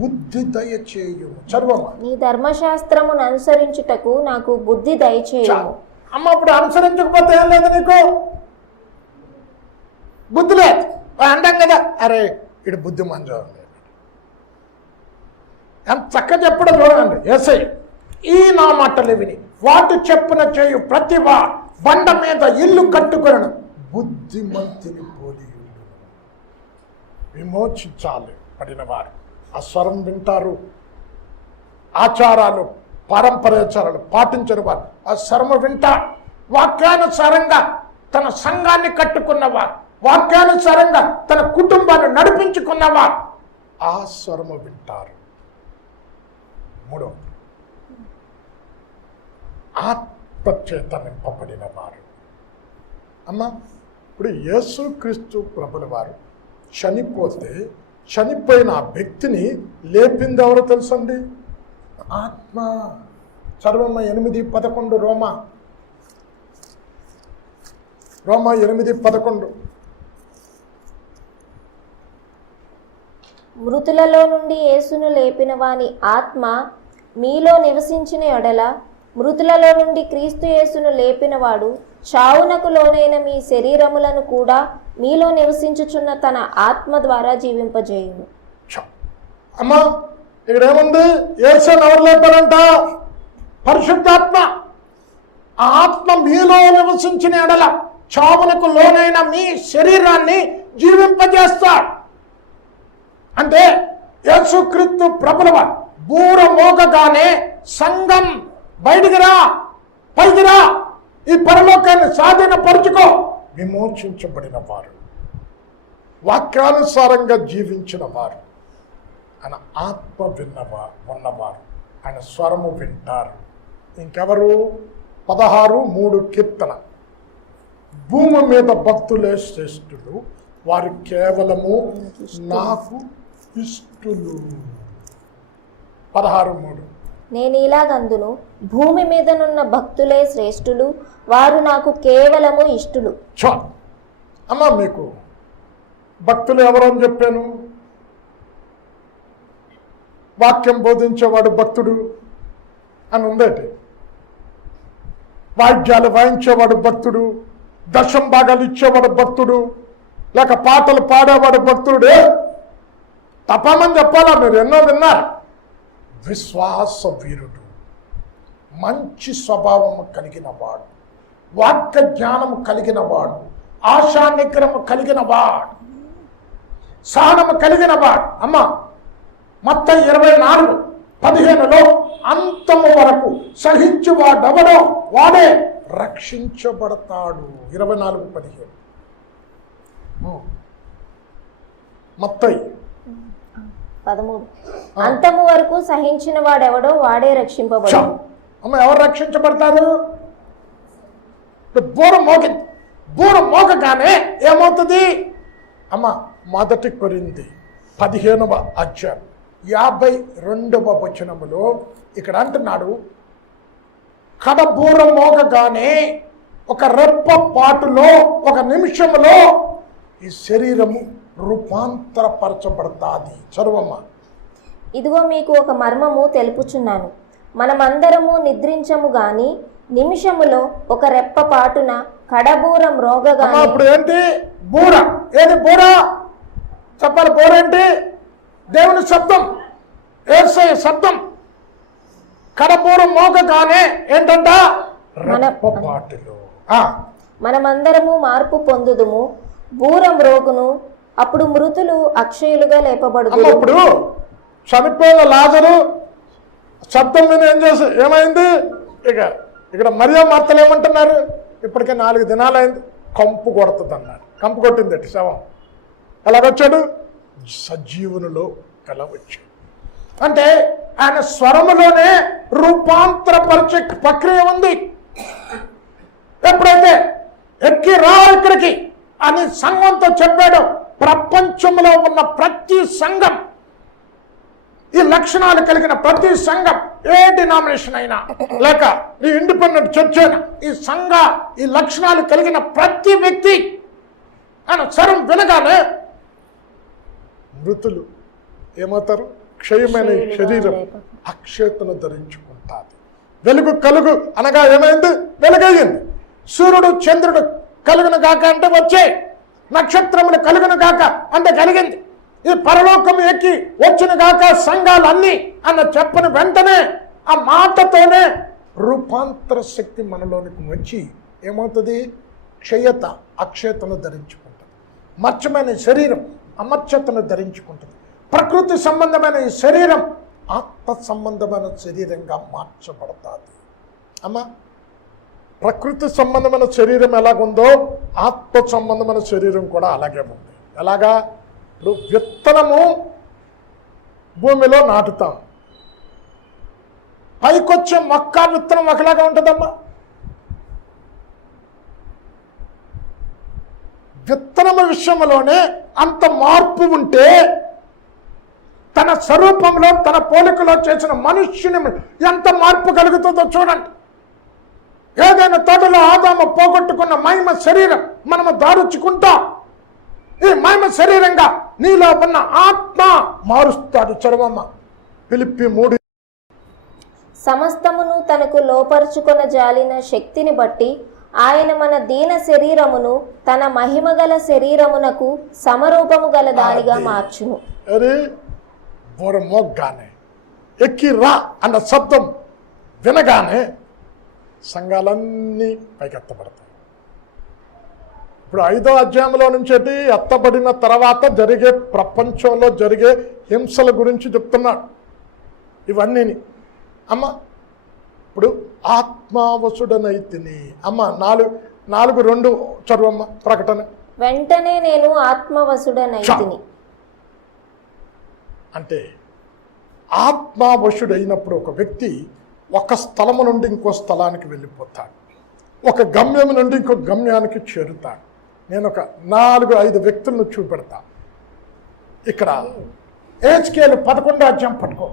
బుద్ధి దయచేయుము. చదువమ్మ. నీ ధర్మశాస్త్రమును అనుసరించుటకు నాకు బుద్ధి దయచేయుము. అమ్మ ఇప్పుడు అనుసరించకపోతే ఏం లేదు, నీకు బుద్ధి లేదు అంటాం కదా. అరే ఇటు బుద్ధి మంజం ఎంత చక్కగా చెప్పడం చూడండి. యేసయ్య ఈ నా మాటలు విని వాటి చెప్పున చేయు ప్రతిభ బండ మీద ఇల్లు కట్టుకొనను బుద్ధిమంతుని పోలి. విమోచించాలి పడిన వారు ఆ స్వరం వింటారు. ఆచారాలు పారంపర్యాచారాలు పాటించని వారు ఆ స్వరము వింటారు. వాక్యానుసారంగా తన సంఘాన్ని కట్టుకున్నవారు, వాక్యానుసారంగా తన కుటుంబాన్ని నడిపించుకున్నవారు ఆ స్వరము వింటారు. 3, ఆత్మచేత నింపబడిన వారు. అమ్మ ఇప్పుడు యేసుక్రీస్తు ప్రభుల వారు చనిపోతే చనిపోయిన ఆ వ్యక్తిని లేపింది ఎవరో తెలుసండి? ఆత్మ. చదవమ్మ 8:11 రోమా 8:11. మృతులలో నుండి యేసును లేపిన వాని ఆత్మ మీలో నివసించిన ఎడల, మృతులలో నుండి క్రీస్తు యేసును లేపినవాడు చావునకు లోనైన మీ శరీరములను కూడా మీలో నివసించుచున్న తన ఆత్మ ద్వారా జీవింపజేయును. అమ్మా ఇక్కడ ఏముంది? యేసును ఎవరు లేపారంట? పరిశుద్ధాత్మ. ఆ ఆత్మ మీలో నివసించిన ఎడల చావునకు లోనైన మీ శరీరాన్ని జీవింపజేస్తాడు. అంటే యేసుక్రీస్తు ప్రభుల బూర మోగగానే సంఘం బయటికి రా, పైకి రా, ఈ పరలోకాన్ని స్వాధీనపరుచుకో. విమోచించబడిన వారు, వాక్యానుసారంగా జీవించిన వారు, ఆయన ఆత్మ ఉన్నవారు ఆయన స్వరము వింటారు. ఇంకెవరు? 16:3 కీర్తన. భూమి మీద భక్తులే శ్రేష్ఠులు, వారు కేవలము నాకు ఇష్టులు. 16:3. నేను ఇలాగందును, భూమి మీదనున్న భక్తులే శ్రేష్ఠులు, వారు నాకు కేవలము ఇష్టులు. అమ్మా మీకు భక్తులు ఎవరని చెప్పాను? వాక్యం బోధించేవాడు భక్తుడు అని ఉందేటి, వాయిద్యాలు వాయించేవాడు భక్తుడు, దశం భాగాలు ఇచ్చేవాడు భక్తుడు, లేక పాటలు పాడేవాడు భక్తుడే. తప్పమని చెప్పాలా, మీరు ఎన్నో విన్నారు. విశ్వాస వీరుడు, మంచి స్వభావము కలిగిన వాడు, వాక్య జ్ఞానము కలిగిన వాడు, ఆశా నిగ్రహము కలిగిన వాడు, సహనము కలిగిన వాడు. అమ్మ మత్తయి 24:15 అంతము వరకు సహించు వాడెవడో వాడే రక్షించబడతాడు. 24:15 మత్తయి 13. అంతము వరకు సహించిన వాడెవడో వాడే రక్షింపబడు. అమ్మ ఎవరు రక్షించబడతారు? బూర మోగగానే ఏమవుతుంది అమ్మ? 1 కొరింథీ 15:52 ఇక్కడ అంటున్నాడు, కడబూర మోగగానే ఒక రెప్ప పాటులో, ఒక నిమిషంలో ఈ శరీరము రూపాంతరపరచబడతాది. చదువమ్మ. ఇదిగో మీకు ఒక మర్మము తెలుపుచున్నాను, మనమందరము నిద్రించము గాని నిమిషములో ఒక రెప్ప పాటున కడబూరం రోగగానే. ఇప్పుడు ఏంటి బూర? ఏది బూర చెప్పాలి? బూర ఏంటి? దేవుని శబ్దం, యేసయ్య శబ్దం. కడబూరం మోగగానే ఏంటంట? రెప్ప పాటులో మనమందరము మార్పు పొందుదుము, బూరం రోగును, అప్పుడు మృతులు అక్షయులుగా లేపబడుదురు. ఇప్పుడు చనిపోయిన లాజరు శబ్దం మీద ఏమైంది? ఇక్కడ మరియ మార్తలు ఏమంటున్నారు? ఇప్పటికే 4 దినాలైంది, కంపు కొడుతుంది అన్నారు. కంపు కొట్టింది అటు శవం. ఎలాగొచ్చాడు? సజీవునిలో కలవచ్చు. అంటే ఆయన స్వరములోనే రూపాంతరపరిచే ప్రక్రియ ఉంది. ఎప్పుడైతే ఎక్కి రా ఇక్కడికి అని సంఘంతో చెప్పాడో, ప్రపంచంలో ఉన్న ప్రతి సంఘం, ఈ లక్షణాలు కలిగిన ప్రతి సంఘం, ఏ డినామినేషన్ అయినా లేక ఈ ఇండిపెండెంట్ చర్చ్ అయినా, ఈ లక్షణాలు కలిగిన ప్రతి వ్యక్తి ఆయన స్వరం వినగానే మృతులు ఏమవుతారు? క్షయమైన శరీరం అక్షయతను ధరించుకుంటారు. వెలుగు కలుగు అనగా ఏమైంది? వెలుగయ్యింది. సూర్యుడు చంద్రుడు కలుగును గాక అంటే వచ్చే, నక్షత్రములు కలుగును గాక అంటే కలిగింది. ఈ పరలోకం ఎక్కి వచ్చిన గాక సంఘాలన్నీ అన్న చెప్పని వెంటనే ఆ మాటతోనే రూపాంతర శక్తి మనలోనికి వచ్చి ఏమవుతుంది? క్షయత అక్షయతను ధరించుకుంటుంది. మర్చమైన శరీరం అమర్చతను ధరించుకుంటుంది. ప్రకృతి సంబంధమైన ఈ శరీరం ఆత్మ సంబంధమైన శరీరంగా మార్చబడతాది. అమ్మ, ప్రకృతి సంబంధమైన శరీరం ఎలాగుందో ఆత్మ సంబంధమైన శరీరం కూడా అలాగే ఉంది. ఎలాగా? ఇప్పుడు విత్తనము భూమిలో నాటుతాం, పైకొచ్చే మొక్క విత్తనం ఒకలాగా ఉంటుందమ్మా. విత్తనము విషయంలోనే అంత మార్పు ఉంటే తన స్వరూపంలో తన పోలికలో చేసిన మనుష్యుని ఎంత మార్పు కలుగుతుందో చూడండి. ఏదైనా తోటలో ఆదాము పోగొట్టుకున్న మహిమ శరీరం మనము దారుచుకుంటాం. ఈ మహిమ శరీరంగా నీలో ఉన్న ఆత్మ మారుస్తాడు. చరవమ్మ ఫిలిప్పీ 3. సమస్తమును తనకు లోపరుచుకొన జాలిన శక్తిని బట్టి ఆయన మన దీన శరీరమును తన మహిమ గల శరీరమునకు సమరూపము గల దానిగా మార్చును. అరే మోగ్గానే ఎక్కి రా అన్న శబ్దం వినగానే సంఘాలన్నీ పైకెత్తబడతాయి. ఇప్పుడు 5వ అధ్యాయంలో నుంచి ఎత్తబడిన తర్వాత జరిగే ప్రపంచంలో జరిగే హింసల గురించి చెప్తున్నాడు. ఇవన్నీ అమ్మ ఇప్పుడు ఆత్మవశుడనైతిని. అమ్మ 4:2 చదువమ్మ ప్రకటన. వెంటనే నేను ఆత్మవశుడనైతిని. అంటే ఆత్మవశుడైనప్పుడు ఒక వ్యక్తి ఒక స్థలము నుండి ఇంకో స్థలానికి వెళ్ళిపోతాడు, ఒక గమ్యం నుండి ఇంకో గమ్యానికి చేరుతాడు. నేను ఒక 4-5 వ్యక్తులను చూపెడతా. ఇక్కడ హెజ్కేలు 11వ అధ్యాయం పట్టుకో.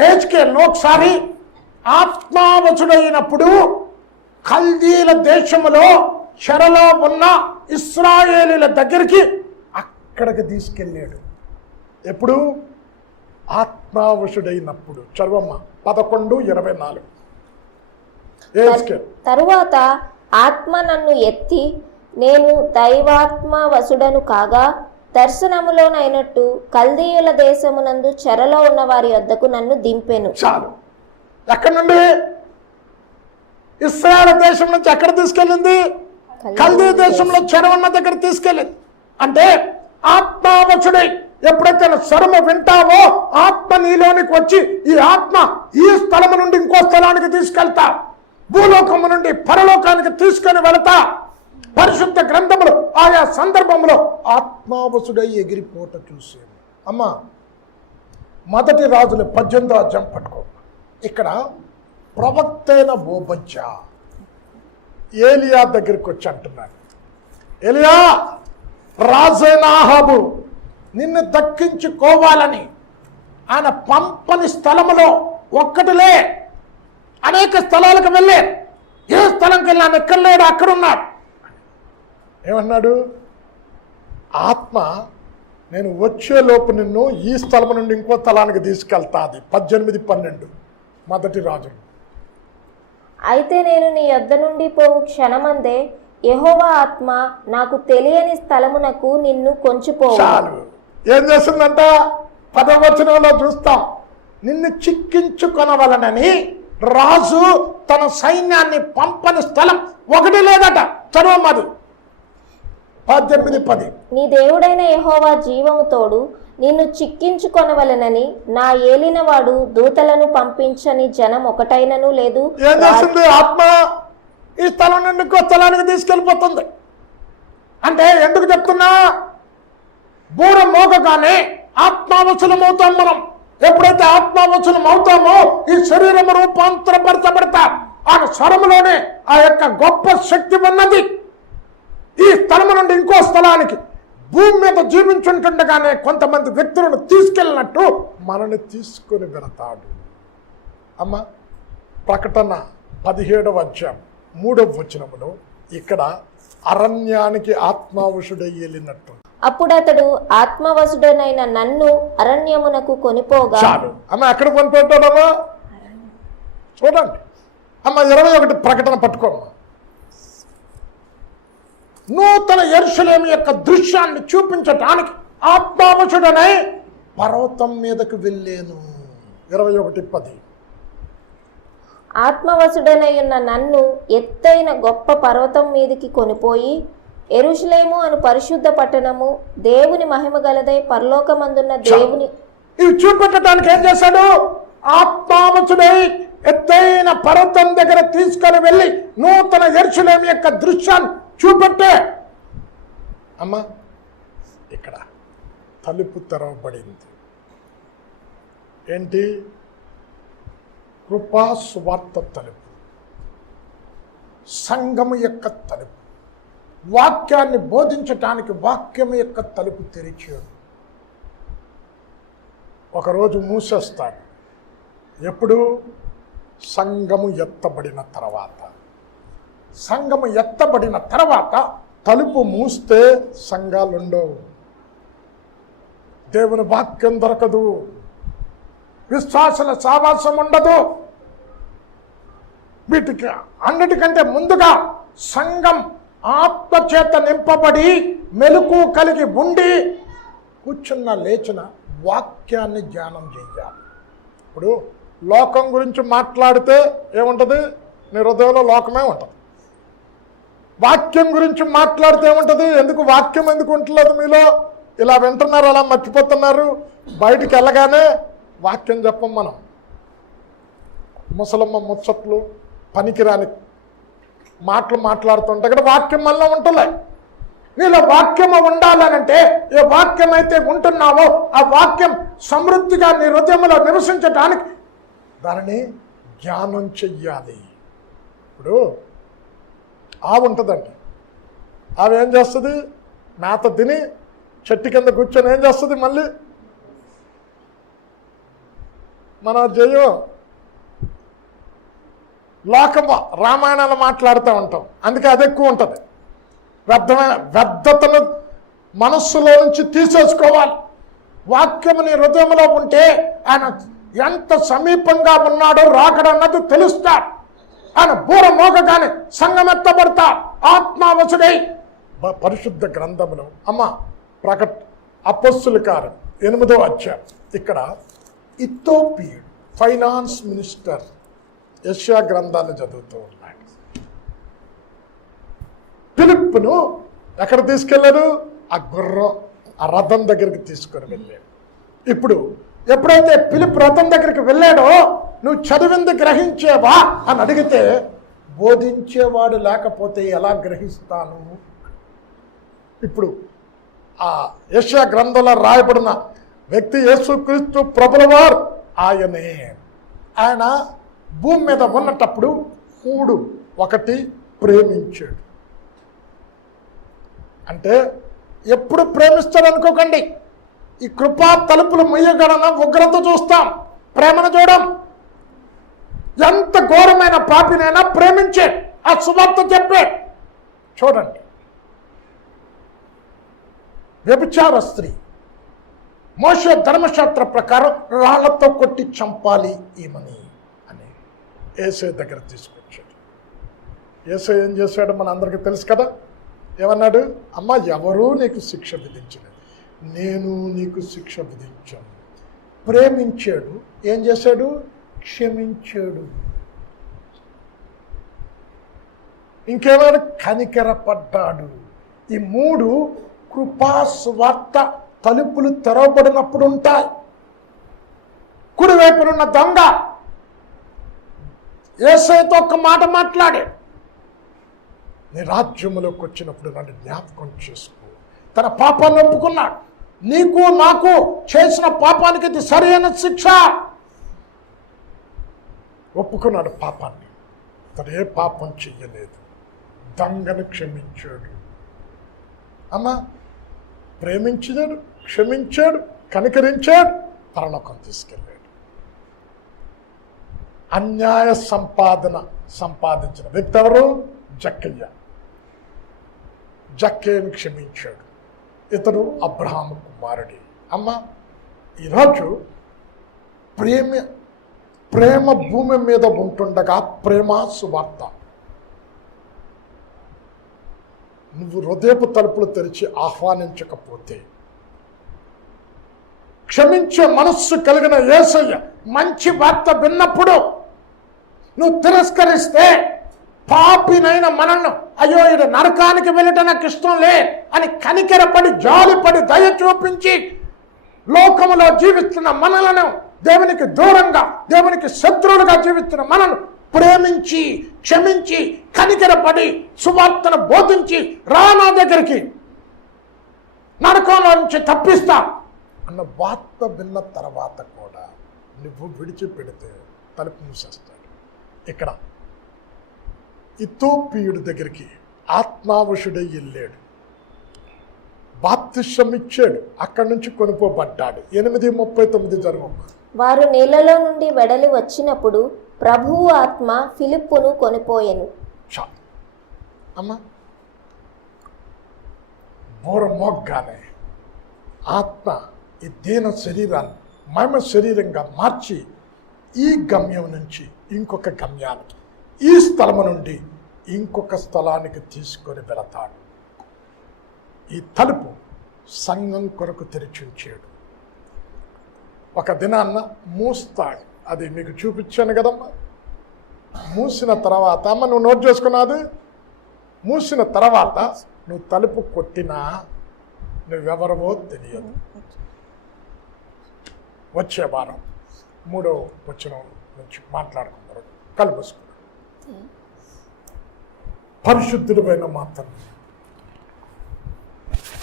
హెజ్కేలు ఒకసారి ఆత్మవశుడైనప్పుడు కల్దీల దేశములో చెరలో ఉన్న ఇశ్రాయేలీల దగ్గరికి అక్కడికి తీసుకెళ్ళాడు. ఎప్పుడు? ఆత్మావశుడైనప్పుడు. చదవమ్మ 11:24. తరువాత ఆత్మ నన్ను ఎత్తి, నేను దైవాత్మ వసుడను కాగా దర్శనములోనైనట్టు కల్దీయుల దేశమునందు చెరలో ఉన్న వారి వద్దకు నన్ను దింపెను. చాలు. ఎక్కడి నుండి? ఇశ్రాయేలు దేశం నుంచి ఎక్కడ తీసుకెళ్ళింది? కల్దీ దేశంలో చెర ఉన్న దగ్గర తీసుకెళ్ళింది. అంటే ఆత్మావశుడై ఎప్పుడైతే స్వరము వింటావో ఆత్మ నీలోనికి వచ్చి ఈ ఆత్మ ఈ స్థలము నుండి ఇంకో స్థలానికి తీసుకెళ్తా, భూలోకము నుండి పరలోకానికి తీసుకొని వెళతా. పరిశుద్ధ గ్రంథములు ఆయా సందర్భంలో ఆత్మావశుడై ఎగిరిపోట చూసాను. అమ్మా, 1 రాజులు 18వ అధ్యాయం పట్టుకో. ఇక్కడ ప్రవక్త అయిన ఓబద్యా ఏలియా దగ్గరికి వచ్చి అంటున్నాడు, ఏలియా, రాజైన ఆహాబు నిన్ను దక్కించుకోవాలని ఆయన పంపని స్థలములో ఒక్కటిలే అనేక స్థలాలకు వెళ్ళే, ఏ స్థలంకి వెళ్ళి ఆయన ఎక్కడ లేడు, అక్కడున్నాడు. ఏమన్నాడు? ఆత్మ నేను వచ్చేలోపు నిన్ను ఈ స్థలం నుండి ఇంకో స్థలానికి తీసుకెళ్తాది. 18:12 1 రాజులు. అయితే నేను నీ యొద్ద నుండి పోవు క్షణమందే యెహోవా ఆత్మ నాకు తెలియని స్థలమునకు నిన్ను కొంచుపోవు. చాలు. ఏం చేస్తుందంట? 10వ వచనంలో చూస్తాం, నిన్ను చిక్కించుకొనవలనని రాజు తన సైన్యాన్ని పంపని స్థలం ఒకటి లేదట. చదవమ్మది 18:10. నీ దేవుడైన యెహోవా జీవము తోడు నిన్ను చిక్కించుకొనవలెనని నా ఏలినవాడు దూతలను పంపించని జనం ఒకటైనను లేదు. ఏం చేస్తుంది? ఆత్మ ఈ స్థలం నుండి ఇంకో స్థలానికి తీసుకెళ్ళిపోతుంది. అంటే ఎందుకు చెప్తున్నా? బూర మోగగానే ఆత్మావచనమవుతాం మనం. ఎప్పుడైతే ఆత్మావచనం అవుతామో ఈ శరీరము రూపాంతరపరచబడతా. ఆ స్వరములోనే ఆ యొక్క గొప్ప శక్తి ఉన్నది. ఈ స్థలము నుండి ఇంకో స్థలానికి భూమి మీద జీవించుంటుండగానే కొంతమంది వ్యక్తులను తీసుకెళ్ళినట్టు మనల్ని తీసుకొని వెళతాడు. అమ్మ, ప్రకటన 17వ అధ్యాయం 3వ వచనములో ఇక్కడ అరణ్యానికి ఆత్మావశుడై వెళ్ళినట్టు. అప్పుడు అతడు ఆత్మవశుడనైన నన్ను అరణ్యమునకు కొనిపోగా. చాలు అమ్మ, ఎక్కడ కొనిపోతాడమ్మా? చూడండి అమ్మ, 21 ప్రకటన పట్టుకోమ్మా. నూతన యెరూషలేము యొక్క దృశ్యాన్ని చూపించటానికి ఆత్మావశుడనై పర్వతం మీదకు వెళ్ళాను. 21:10. ఆత్మవశుడనై ఉన్న నన్ను ఎత్తైన గొప్ప పర్వతం మీదకి కొనిపోయి యెరూషలేము అను పరిశుద్ధ పట్టణము దేవుని మహిమ గలదై పరలోకమందున్న దేవుని. ఇవి చూపెట్టడానికి ఏం చేశాడు? ఆత్మావశుడై ఎత్తైన పర్వతం దగ్గర తీసుకొని వెళ్ళి నూతన యెరూషలేము యొక్క దృశ్యాన్ని చూపెట్టే. అమ్మ, ఇక్కడ తలుపు తెరవబడింది. ఏంటి? కృపా సువార్త తలుపు, సంఘము యొక్క తలుపు, వాక్యాన్ని బోధించటానికి వాక్యం యొక్క తలుపు తెరిచాడు. ఒకరోజు మూసేస్తాడు. ఎప్పుడు? సంఘము ఎత్తబడిన తర్వాత. సంఘము ఎత్తబడిన తర్వాత తలుపు మూస్తే సంఘాలుండవు, దేవుని వాక్యం దొరకదు, విశ్వాసుల సావాసం ఉండదు. వీటికి అన్నిటికంటే ముందుగా సంఘం ఆత్మచేత నింపబడి మెలకు కలిగి ఉండి కూర్చున్న లేచిన వాక్యాన్ని ధ్యానం చేయాలి. ఇప్పుడు లోకం గురించి మాట్లాడితే ఏముంటుంది? నీ హృదయంలో లోకమే ఉంటుంది. వాక్యం గురించి మాట్లాడితే ఏముంటుంది? ఎందుకు వాక్యం ఎందుకు ఉంటలేదు మీలో? ఇలా వింటున్నారు, అలా మర్చిపోతున్నారు. బయటికి వెళ్ళగానే వాక్యం చెప్పం మనం. ముసలమ్మ ముచ్చట్లు, పనికిరాని మాటలు మాట్లాడుతుంటే ఇక్కడ వాక్యం వల్ల ఉంటలే. నీలో వాక్యము ఉండాలనంటే ఏ వాక్యం అయితే ఉంటున్నావో ఆ వాక్యం సమృద్ధిగా నీ హృదయంలో నివసించటానికి దానిని ధ్యానం చెయ్యాలి. ఇప్పుడు ఆవు ఉంటుందండి, ఆమె ఏం చేస్తుంది? మేత తిని చెట్టు కింద కూర్చొని ఏం చేస్తుంది? మళ్ళీ మన జయం లోకము రామాయణాలు మాట్లాడుతూ ఉంటాం, అందుకే అది ఎక్కువ ఉంటుంది. వ్యర్థతను మనస్సులో నుంచి తీసేసుకోవాలి. వాక్యము నీ హృదయంలో ఉంటే ఆయన ఎంత సమీపంగా ఉన్నాడో రాకడన్నది తెలుస్తాడు. ఆయన బూర మోగగానే సంగమెత్తబడతా ఆత్మావసుడై పరిశుద్ధ గ్రంథమును అపొస్తలుల కార్యం 8వ అధ్యాయం. ఇక్కడ ఇథియోపియన్ ఫైనాన్స్ మినిస్టర్ యెషయా గ్రంథాన్ని చదువుతూ ఉన్నాడు. ఫిలిప్పును ఎక్కడ తీసుకెళ్లారు? ఆ రథం దగ్గరికి తీసుకొని వెళ్ళాడు. ఇప్పుడు ఎప్పుడైతే ఫిలిప్ రథం దగ్గరికి వెళ్ళాడో, నువ్వు చదివింది గ్రహించేవా అని అడిగితే, బోధించేవాడు లేకపోతే ఎలా గ్రహిస్తాను? ఇప్పుడు ఆ యెషయా గ్రంథంలో రాయబడిన వ్యక్తి యేసుక్రీస్తు ప్రభులవారు ఆయనే. ఆయన భూమి మీద ఉన్నటప్పుడు 1 ప్రేమించాడు. అంటే ఎప్పుడు ప్రేమిస్తాడు అనుకోకండి. ఈ కృపా తలుపులు ముయ్యగలన ఉగ్రత చూస్తాం, ప్రేమను చూడం. ఎంత ఘోరమైన పాపినైనా ప్రేమించే ఆ సువార్త చెప్పే. చూడండి, వ్యభిచార స్త్రీ మోషే ధర్మశాస్త్ర ప్రకారం రాళ్లతో కొట్టి చంపాలి ఈమెని అని యేసయ్య దగ్గర తీసుకొచ్చాడు. యేసయ్య ఏం చేశాడు మన అందరికీ తెలుసు కదా. ఏమన్నాడు? అమ్మ, ఎవరూ నీకు శిక్ష విధించలేదు, నేను నీకు శిక్ష విధించాను. ప్రేమించాడు. ఏం చేశాడు? క్షమించాడు. ఇంకేమైనా కనికరపడ్డాడు. ఈ 3 కృపా సువార్త తలుపులు తెరవబడినప్పుడు ఉంటాయి. కుడివైపునున్న దొంగ యేసయ్యతో ఒక్క మాట మాట్లాడాడు, నీ రాజ్యములోకి వచ్చినప్పుడు నన్ను జ్ఞాపకం చేసుకో. తన పాపాన్ని ఒప్పుకున్నాడు. నీకు నాకు చేసిన పాపానికి ఇది సరైన శిక్ష. ఒప్పుకున్నాడు పాపాన్ని. తను ఏ పాపం చెయ్యలేదు. దొంగను క్షమించాడు. అమ్మా, ప్రేమించాడు, క్షమించాడు, కనికరించాడు, పరలోకం తీసుకెళ్ళాడు. అన్యాయ సంపాదించిన వ్యక్తి ఎవరు? జక్కయ్య. జక్కయ్యను క్షమించాడు. ఇతడు అబ్రహాము కుమారుడి. అమ్మ, ఈరోజు ప్రేమ భూమి మీద ఉంటుండగా ప్రేమ సువార్త నువ్వు హృదయపు తలుపులు తెరిచి ఆహ్వానించకపోతే, క్షమించే మనస్సు కలిగిన యేసయ్య మంచి వార్త విన్నప్పుడు నువ్వు తిరస్కరిస్తే, పాపినైన మనల్ని అయ్యో ఇది నరకానికి వెళ్ళటం నాకు ఇష్టం లే అని కనికెరపడి జాలిపడి దయ చూపించి లోకములో జీవిస్తున్న మనలను, దేవునికి దూరంగా దేవునికి శత్రువులుగా జీవిస్తున్న మనను ప్రేమించి క్షమించి కనికెరపడి సువార్తను బోధించి రా నా దగ్గరికి, నరకంలో నుంచి తప్పిస్తా అన్న వార్త విన్న తర్వాత కూడా నువ్వు విడిచిపెడితే తలుపు మూసేస్తాడు. ఇక్కడ ఇథియోపియుడి దగ్గరికి ఆత్మావశుడై వెళ్ళాడు, బాప్తిసం ఇచ్చాడు, అక్కడి నుంచి కొనుక్కోబడ్డాడు. 8:39 జరుగు. వారు నీళ్లలో నుండి వెడలి వచ్చినప్పుడు ప్రభువు ఆత్మ ఫిలిప్పును కొనిపోయెను. అమ్మా, బోర మోగ్గానే ఆత్మ ఈ దీన శరీరాన్ని మహిమ శరీరంగా మార్చి ఈ గమ్యం నుంచి ఇంకొక గమ్యానికి, ఈ స్థలము నుండి ఇంకొక స్థలానికి తీసుకొని వెళతాడు. ఈ తలుపు సంఘం కొరకు తెరిచుంచాడు. ఒక దినాన్న మూస్తాడు. అది మీకు చూపించాను కదమ్మా. మూసిన తర్వాత, అమ్మ నువ్వు నోట్ చేసుకున్నది, మూసిన తర్వాత నువ్వు తలుపు కొట్టినా నువ్వెవరవో తెలియదు. వచ్చే వారం 3వ వచనం నుంచి మాట్లాడుకున్నారు. కలుపుసుకున్నారు. పరిశుద్ధుడైన మాత్రం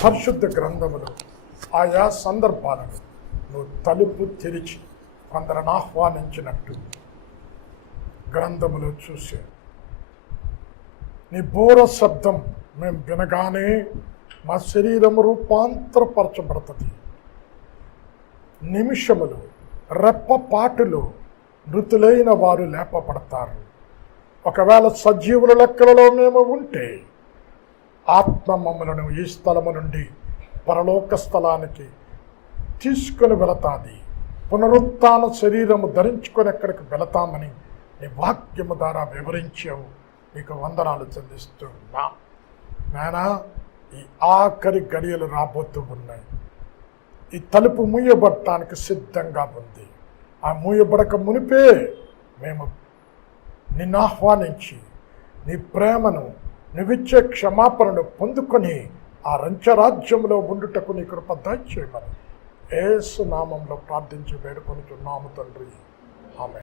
పరిశుద్ధ గ్రంథములు ఆయా సందర్భాలను నువ్వు తలుపు తెరిచి కొందరిని ఆహ్వానించినట్టు గ్రంథములో చూసే నీ బోర శబ్దం మేము వినగానే మా శరీరం రూపాంతరపరచబడుతుంది. నిమిషములు రెప్పపాటులో మృతులైన వారు లేపబడతారు. ఒకవేళ సజీవుల లెక్కలలో మేము ఉంటే ఆత్మ మమ్మలను ఈ స్థలము నుండి పరలోక స్థలానికి తీసుకొని వెళతాది. పునరుత్థాన శరీరము ధరించుకొని ఎక్కడికి వెళతామని నీ వాక్యము ద్వారా వివరించావు. నీకు వందనాలు చెల్లిస్తున్నా నాయనా. ఈ ఆఖరి గడియలు రాబోతూ ఉన్నాయి. ఈ తలుపు మూయబడటానికి సిద్ధంగా ఉంది. ఆ మూయబడక మునిపే మేము నిన్ను ఆహ్వానించి నీ ప్రేమను, నువ్విచ్చే క్షమాపణను పొందుకొని ఆ రంచరాజ్యంలో ఉండుటకు నీ కృప దయచేయమని యేసు నామంలో ప్రార్థించి వేడుకొనుచున్నాము తండ్రి. ఆమేన్.